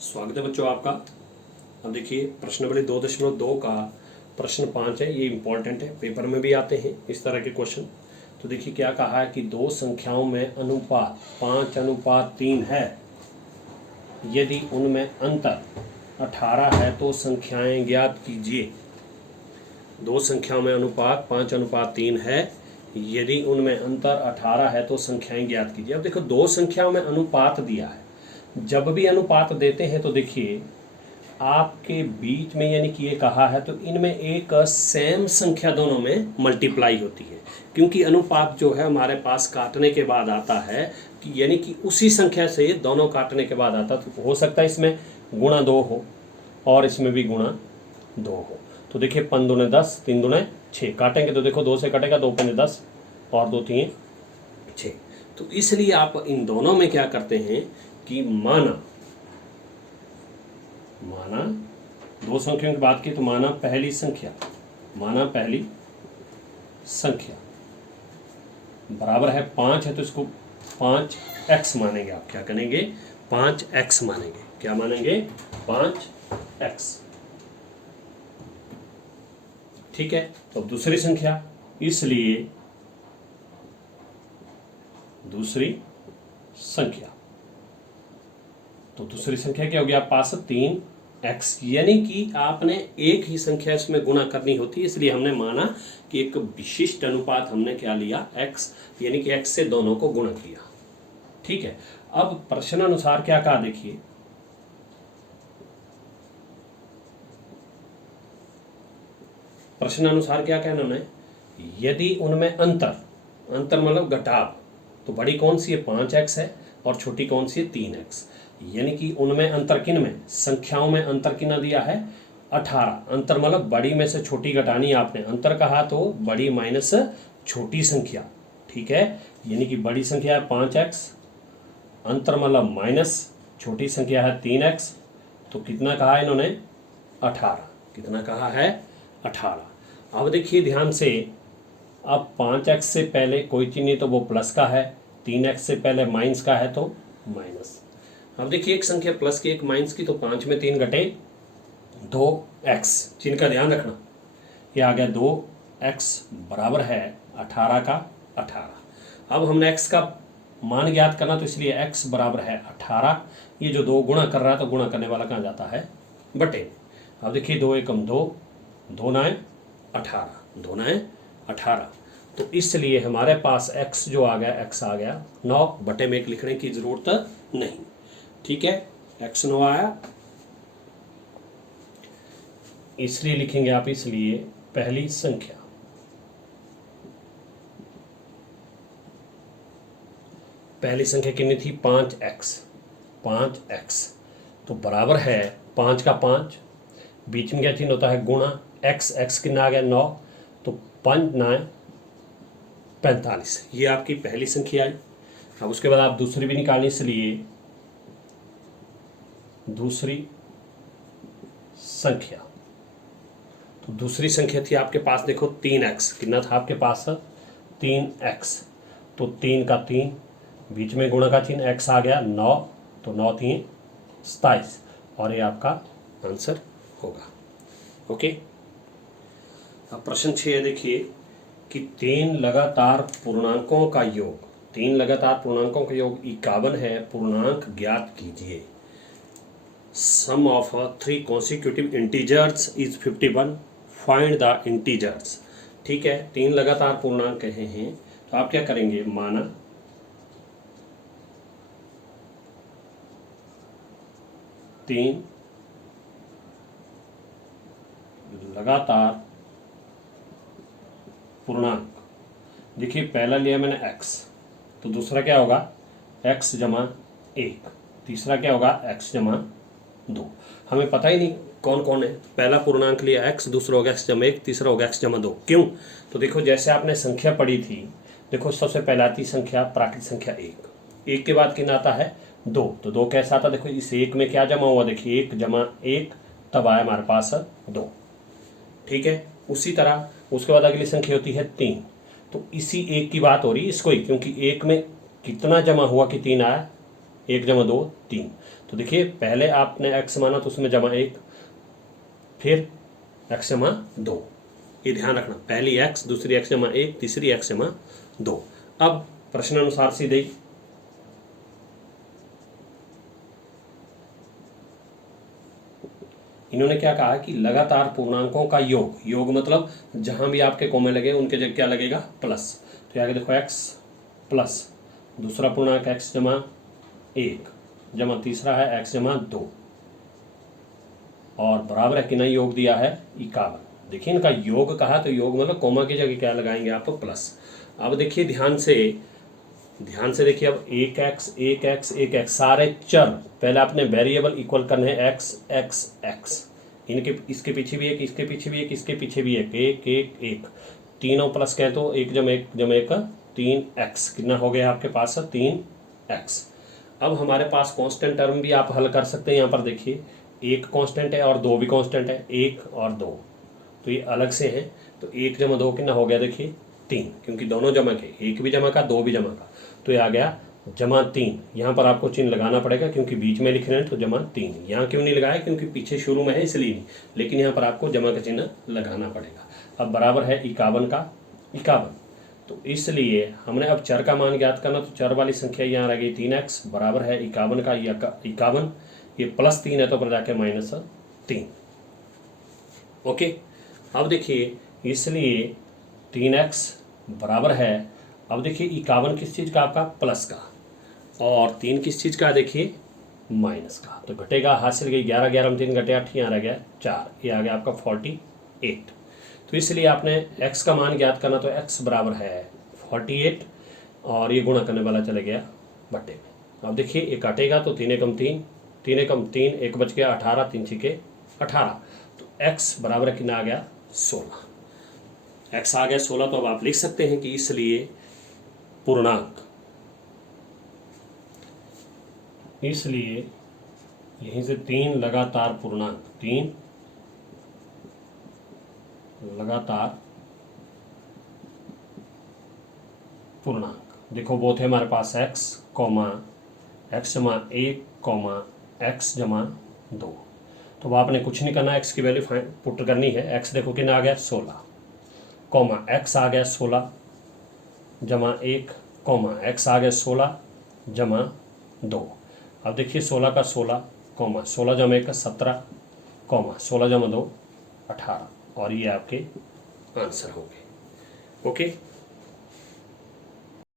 स्वागत है बच्चों आपका। अब देखिए प्रश्न बड़े 2.2 का प्रश्न 5 है। ये इम्पोर्टेंट है, पेपर में भी आते हैं इस तरह के क्वेश्चन। तो देखिए क्या कहा है कि दो संख्याओं में अनुपात 5:3 है, यदि उनमें अंतर 18 है तो संख्याएं ज्ञात कीजिए। दो संख्याओं में अनुपात 5:3 है, यदि उनमें अंतर 18 है तो संख्याएं ज्ञात कीजिए। अब देखो दो संख्याओं में अनुपात दिया है, जब भी अनुपात देते हैं तो देखिए आपके बीच में यानी कि ये कहा है तो इनमें एक सेम संख्या दोनों में मल्टीप्लाई होती है, क्योंकि अनुपात जो है हमारे पास काटने के बाद आता है कि यानी कि उसी संख्या से दोनों काटने के बाद आता, तो हो सकता है इसमें गुणा 2 हो और इसमें भी गुणा 2 हो। तो देखिए 5 दूने 10, 3 दूने 6, काटेंगे तो देखो 2 से कटेगा, 2 पंजे 10 और 2 3 6। तो इसलिए आप इन दोनों में क्या करते हैं कि माना दो संख्याओं की बात की तो माना पहली संख्या बराबर है 5 है, तो इसको 5x मानेंगे। आप क्या करेंगे? 5x मानेंगे। क्या मानेंगे? 5x। ठीक है। तो दूसरी संख्या, इसलिए दूसरी संख्या, तो दूसरी संख्या क्या होगी? आप पास 3x, यानी कि आपने एक ही संख्या इसमें गुणा करनी होती है, इसलिए हमने माना कि एक विशिष्ट अनुपात हमने क्या लिया? x, यानी कि x से दोनों को गुणा किया। ठीक है। अब प्रश्न अनुसार क्या कहा देखिए, प्रश्न अनुसार क्या कहना है? यदि उनमें अंतर मतलब घटाव, तो बड़ी कौन सी है? 5x है और छोटी कौन सी है? 3x। यानी कि उनमें अंतर किन में? संख्याओं में अंतर कितना दिया है? 18। अंतर मतलब बड़ी में से छोटी घटानी। आपने अंतर कहा तो बड़ी माइनस छोटी संख्या। ठीक है। यानी कि बड़ी संख्या है 5x, अंतर मतलब माइनस छोटी संख्या है 3x, तो कितना कहा है इन्होंने? 18। कितना कहा है? 18। अब देखिए ध्यान से, अब 5x से पहले कोई चीज़ नहीं तो वो प्लस का है, 3x से पहले माइनस का है तो माइनस। अब देखिए एक संख्या प्लस की एक माइनस की, तो 5 में 3 घटे 2x, चिन्ह का ध्यान रखना। ये आ गया 2x बराबर है 18 का 18। अब हमने x का मान ज्ञात करना, तो इसलिए x बराबर है 18। ये जो 2 गुणा कर रहा है तो गुणा करने वाला कहाँ जाता है? बटे। अब देखिए 2 एकम 2, 2 9 18, 2 9 18। तो इसलिए हमारे पास x जो आ गया, x आ गया 9, बटे में 1 लिखने की जरूरत नहीं। ठीक है। x 9 आया, इसलिए लिखेंगे आप, इसलिए पहली संख्या कितनी थी? 5x। तो बराबर है 5 का 5, बीच में क्या चिन्ह होता है? गुणा। x कितना आ गया? 9, तो 5 9 45। ये आपकी पहली संख्या आई। अब उसके बाद आप दूसरी भी निकालनी, इसलिए दूसरी संख्या, तो दूसरी संख्या थी आपके पास, देखो 3x। कितना था आपके पास? 3x। तो 3 का 3, बीच में गुणा का चिन्ह, x आ गया 9, तो 9 3 27, और ये आपका आंसर होगा। ओके। अब प्रश्न 6 देखिए कि 3 लगातार पूर्णांकों का योग 51 है, पूर्णांक ज्ञात कीजिए। Sum of 3 consecutive integers is 51, find the integers. ठीक है। 3 लगातार पूर्णांक कहे हैं, तो आप क्या करेंगे? माना 3 लगातार पूर्णांक, देखिए पहला लिया मैंने x, तो दूसरा क्या होगा? x जमा 1, तीसरा क्या होगा? x जमा 2। हमें पता ही नहीं कौन कौन है। पहला पूर्णांक लिया x, दूसरा होगा x जमा 1, तीसरा होगा x जमा 2। क्यों? तो देखो जैसे आपने संख्या पढ़ी थी, देखो सबसे पहले आती संख्या प्राकृत संख्या 1 के बाद कितना आता है? 2। तो 2 कैसा आता? देखो इस 1 में क्या जमा हुआ? देखिए 1 जमा 1, तब आया हमारे पास 2। ठीक है। उसी तरह उसके बाद अगली संख्या होती है 3, तो इसी 1 की बात हो रही है, इसको ही, क्योंकि 1 में कितना जमा हुआ कि 3 आया? 1 जमा 2 3। तो देखिए पहले आपने x माना तो उसमें जमा 1, फिर x जमा 2, ये ध्यान रखना, पहली x, दूसरी x जमा 1, तीसरी x जमा 2। अब प्रश्न अनुसार सीधे ही इन्होंने क्या कहा कि लगातार पूर्णांकों का योग, योग मतलब जहां भी आपके कोमे लगे उनके जगह क्या लगेगा, प्लस। तो आगे देखो x प्लस दूसरा पूर्णांक x जमा 1 जमा तीसरा है x जमा 2 और बराबर है कि नहीं, योग दिया है 51। देखिए इनका योग कहा तो योग मतलब कोमा की जगह क्या लगाएंगे आप, प्लस। अब देखिए ध्यान से देखिए, अब 1x 1x 1x सारे चर, पहले आपने वेरिएबल इक्वल करने हैं x x x, इनके इसके पीछे भी एक, इसके पीछे भी एक, इसके पीछे भी एक, एक एक एक, तीनों प्लस कहें तो 1 जमा 1 जमा 1 3x, कितना हो गया आपके पास 3x। अब हमारे पास कांस्टेंट टर्म भी आप हल कर सकते हैं। यहाँ पर देखिए एक कांस्टेंट है और दो भी कांस्टेंट है, 1 और 2, तो ये अलग से हैं। तो 1 जमा 2 कितना हो गया, देखिए 3, क्योंकि दोनों जमा के, 1 भी जमा का 2 भी जमा का, तो ये आ गया जमा 3। यहाँ पर आपको चिन्ह लगाना पड़ेगा क्योंकि बीच में लिख रहे हैं, तो जमा 3। यहाँ क्यों नहीं लगाया, क्योंकि पीछे शुरू में है इसलिए नहीं, लेकिन यहाँ पर आपको जमा का चिन्ह लगाना पड़ेगा। अब बराबर है 51 का 51, तो इसलिए हमने अब चर का मान ज्ञात करना, तो चर वाली संख्या यहाँ रह गई 3x बराबर है 51 का 51, ये प्लस 3 है तो पर जाके -3। ओके, अब देखिए इसलिए 3x बराबर है, अब देखिए 51 किस चीज़ का, आपका प्लस का, और 3 किस चीज़ का, देखिए माइनस का। तो घटेगा, हासिल गई 11 11 में 3 घटे 8, यहाँ रह गया 4, ये आ गया आपका 48। तो इसलिए आपने x का मान ज्ञात करना, तो x बराबर है 48 और ये गुणा करने वाला चले गया बट्टे में। अब देखिए ये काटेगा तो 3 एकम 3, 3 एकम 3, एक बच गया 18, 3 छिके 18, तो x बराबर कितना आ गया 16, x आ गया 16। तो अब आप लिख सकते हैं कि इसलिए पूर्णांक, इसलिए यहीं से 3 लगातार पूर्णांक, 3 लगातार पूर्णांक, देखो वो थे हमारे पास x कॉमा x जमा 1 कॉमा x जमा 2। तो अब आपने कुछ नहीं करना, x की वैल्यू पुट करनी है। x देखो कितना आ गया 16 कॉमा x आ गया 16 जमा 1 कॉमा x आ गया 16 जमा 2। अब देखिए 16 का 16 कॉमा 16 जमा 1 का 17 कॉमा 16 जमा 2 18, और ये आपके आंसर होंगे। ओके।